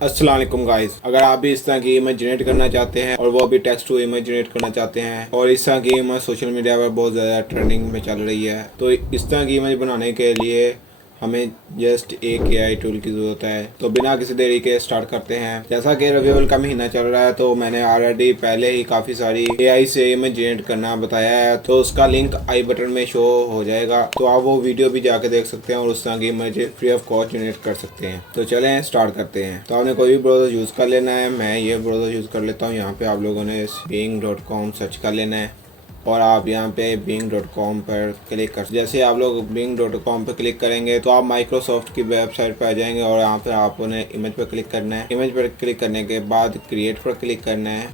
अस्सलाम वालेकुम गाइस, अगर आप भी इस तरह की इमेज जनरेट करना चाहते हैं और वो भी टेक्स्ट टू इमेज जनरेट करना चाहते हैं और इस तरह की इमेज सोशल मीडिया पर बहुत ज़्यादा ट्रेंडिंग में चल रही है, तो इस तरह की इमेज बनाने के लिए हमें जस्ट एक एआई टूल की ज़रूरत है। तो बिना किसी देरी के स्टार्ट करते हैं। जैसा कि रबीउल का महीना चल रहा है तो मैंने ऑलरेडी पहले ही काफ़ी सारी एआई से इमेज जनरेट करना बताया है, तो उसका लिंक आई बटन में शो हो जाएगा, तो आप वो वीडियो भी जाके देख सकते हैं और उस तरह की image free of cost generate कर सकते हैं। तो चलें स्टार्ट करते हैं। तो आपने कोई भी ब्राउज़र यूज़ कर लेना है। मैं ये ब्राउज़र यूज़ कर लेता हूँ। यहाँ पे आप लोगों ने bing.com सर्च कर लेना है और आप यहाँ पे bing.com पर क्लिक कर, जैसे आप लोग bing.com पर क्लिक करेंगे तो आप माइक्रोसॉफ्ट की वेबसाइट पर आ जाएंगे और यहाँ पर आपने इमेज पर क्लिक करना है। इमेज पर क्लिक करने के बाद क्रिएट पर क्लिक करना है।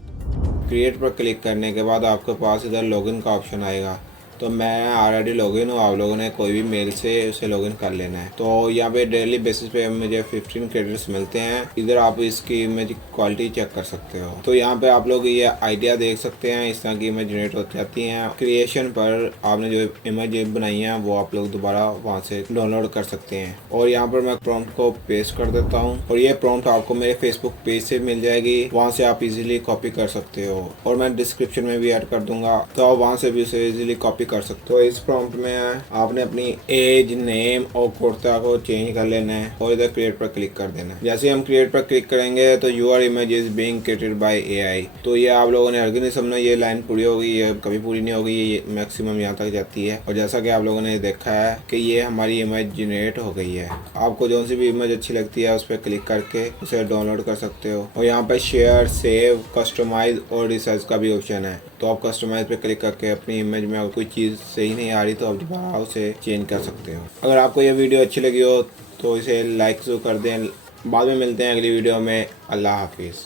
क्रिएट पर क्लिक करने के बाद आपके पास इधर लॉगिन का ऑप्शन आएगा। तो मैं ऑलरेडी लॉगिन हूँ, आप लोगों ने कोई भी मेल से उसे लॉगिन कर लेना है। तो यहाँ पे डेली बेसिस पे मुझे 15 क्रेडिट्स मिलते हैं। इधर आप इसकी इमेज क्वालिटी चेक कर सकते हो। तो यहाँ पे आप लोग ये आइडिया देख सकते हैं, इस तरह की इमेज जनरेट हो जाती हैं। क्रिएशन पर आपने जो इमेज बनाई है वो आप लोग दोबारा वहाँ से डाउनलोड कर सकते हैं। और यहाँ पर मैं प्रॉम्प्ट को पेस्ट कर देता हूँ और ये प्रॉम्प्ट आपको मेरे फेसबुक पेज से मिल जाएगी, वहाँ से आप इजीली कॉपी कर सकते हो और मैं डिस्क्रिप्शन में भी ऐड कर दूंगा, तो आप वहाँ से भी उसे इजीली कॉपी कर सकते हो। इस प्रॉम्प्ट में आपने अपनी एज, नेम और कुर्ता को चेंज कर लेना है और इधर क्रिएट पर क्लिक कर देना है। जैसे हम क्रिएट पर क्लिक करेंगे तो your image is being created by AI. तो ये आप लोगों ने हरगिज़ नहीं समझना ये लाइन पूरी होगी, ये कभी पूरी नहीं होगी, ये मैक्सिमम यहाँ तक जाती है। और जैसा कि आप लोगों ने देखा है कि ये हमारी इमेज जनरेट हो गई है। आपको जो सी भी इमेज अच्छी लगती है उस पर क्लिक करके उसे डाउनलोड कर सकते हो। और यहाँ पर शेयर, सेव, कस्टमाइज और रिसाइज का भी ऑप्शन है। तो आप कस्टमाइज पे क्लिक करके अपनी इमेज में अगर कोई चीज़ सही नहीं आ रही तो आप दोबारा उसे चेंज कर सकते हो। अगर आपको यह वीडियो अच्छी लगी हो तो इसे लाइक जरूर कर दें। बाद में मिलते हैं अगली वीडियो में। अल्लाह हाफिज़।